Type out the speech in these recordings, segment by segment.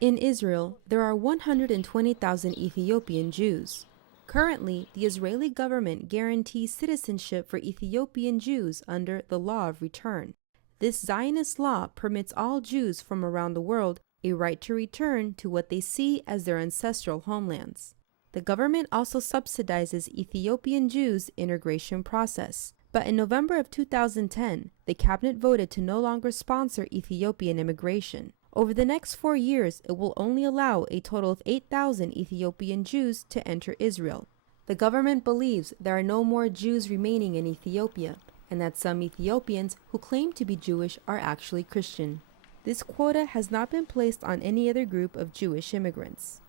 In Israel, there are 120,000 Ethiopian Jews. Currently, the Israeli government guarantees citizenship for Ethiopian Jews under the Law of Return. This Zionist law permits all Jews from around the world a right to return to what they see as their ancestral homelands. The government also subsidizes Ethiopian Jews' integration process. But in November of 2010, the cabinet voted to no longer sponsor Ethiopian immigration. Over the next 4 years, it will only allow a total of 8,000 Ethiopian Jews to enter Israel. The government believes there are no more Jews remaining in Ethiopia, and that some Ethiopians who claim to be Jewish are actually Christian. This quota has not been placed on any other group of Jewish immigrants.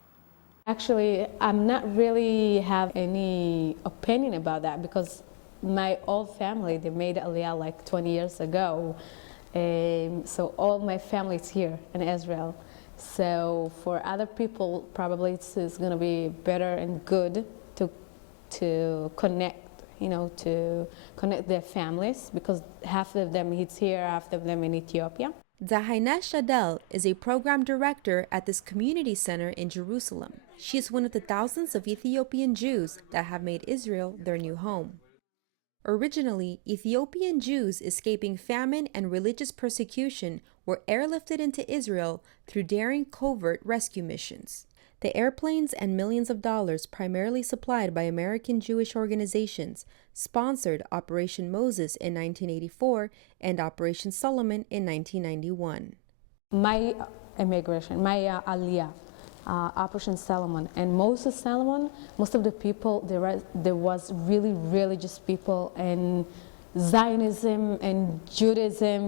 Actually, I'm not really have any opinion about that because my old family, they made Aliyah like 20 years ago. So all my family is here in Israel. So for other people, probably it's going to be better and good to connect, to connect their families because half of them is here, half of them in Ethiopia. Zahainesh Adel is a program director at this community center in Jerusalem. She is one of the thousands of Ethiopian Jews that have made Israel their new home. Originally, Ethiopian Jews escaping famine and religious persecution were airlifted into Israel through daring covert rescue missions. The airplanes and millions of dollars primarily supplied by American Jewish organizations sponsored Operation Moses in 1984 and Operation Solomon in 1991. My immigration, my Aliyah, Operation Solomon, and Moses Solomon, most of the people, there was really religious people, and Zionism and Judaism,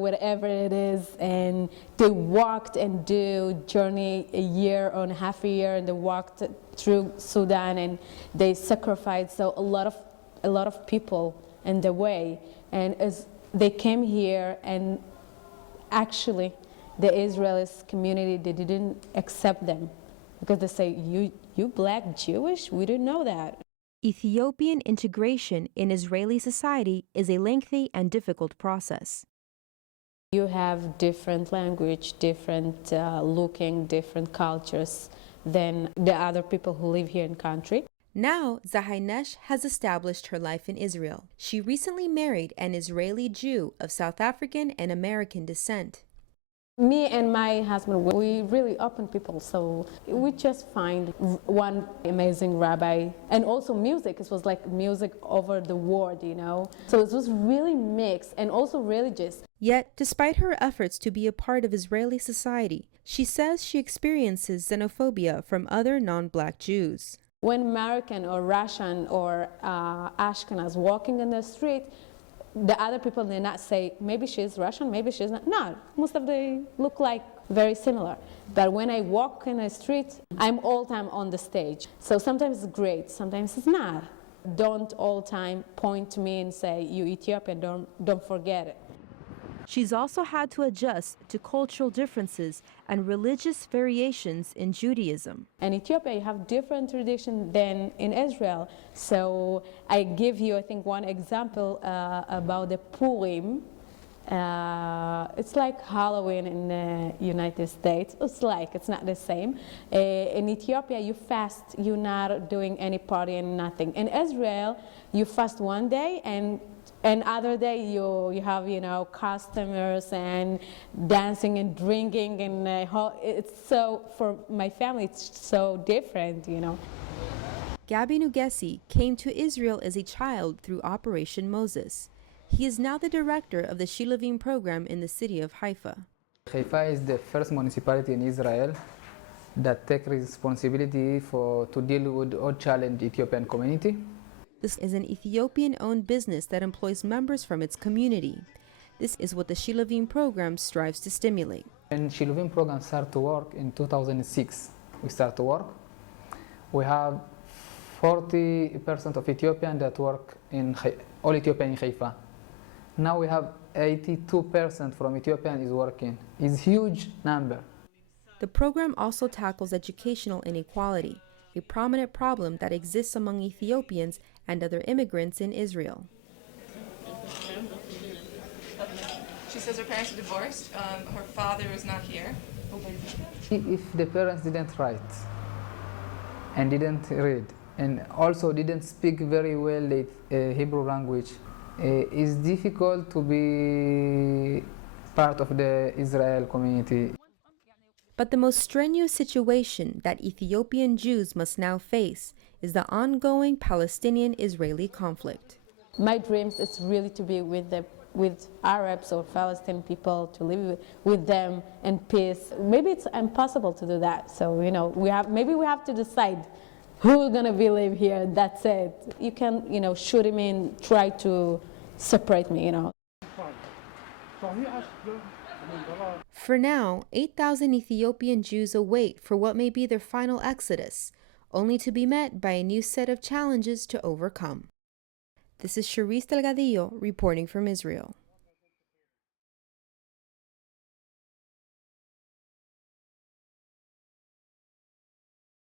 whatever it is, and they walked and do journey a year or half a year, and they walked through Sudan, and they sacrificed a lot of people in the way, and as they came here, and actually the Israelis community, they didn't accept them because they say, you black Jewish? We didn't know that. Ethiopian integration in Israeli society is a lengthy and difficult process. You have different language, different looking, different cultures than the other people who live here in country. Now, Zahainesh has established her life in Israel. She recently married an Israeli Jew of South African and American descent. Me and my husband, we really open people, so we just find one amazing rabbi. And also music, it was like music over the world, So it was really mixed and also religious. Yet, despite her efforts to be a part of Israeli society, she says she experiences xenophobia from other non-black Jews. When American or Russian or Ashkenaz walking in the street, the other people did not say, maybe she's Russian, maybe she's not. No, most of them look like very similar. But when I walk in the street, I'm all time on the stage. So sometimes it's great, sometimes it's not. Don't all time point to me and say, you Ethiopian, don't forget it. She's also had to adjust to cultural differences and religious variations in Judaism. In Ethiopia, you have different traditions than in Israel. So I give you, I think, one example about the Purim. It's like Halloween in the United States. It's not the same. In Ethiopia, you fast, you're not doing any party and nothing. In Israel, you fast one day and other day you have customers and dancing and drinking and it's so, for my family it's so different. Gabi Nugesi came to Israel as a child through Operation Moses. He is now the director of the Shiluvim program in the city of Haifa. Haifa is the first municipality in Israel that takes responsibility to deal with all challenged Ethiopian community. This is an Ethiopian-owned business that employs members from its community. This is what the Shiluvim program strives to stimulate. And Shiluvim program started to work in 2006. We start to work. We have 40% of Ethiopians that work in all Ethiopian in Haifa. Now we have 82% from Ethiopian is working. It's a huge number. The program also tackles educational inequality, a prominent problem that exists among Ethiopians and other immigrants in Israel. She says her parents are divorced. Her father is not here. If the parents didn't write and didn't read and also didn't speak very well the Hebrew language, it's difficult to be part of the Israel community. But the most strenuous situation that Ethiopian Jews must now face is the ongoing Palestinian-Israeli conflict. My dreams is really to be with Arabs or Palestinian people, to live with them in peace. Maybe it's impossible to do that. So, you know, maybe we have to decide who's gonna be live here. That's it. You can, you know, shoot him in, try to separate me, you know. For now, 8,000 Ethiopian Jews await for what may be their final exodus, only to be met by a new set of challenges to overcome. This is Sharis Delgadillo reporting from Israel.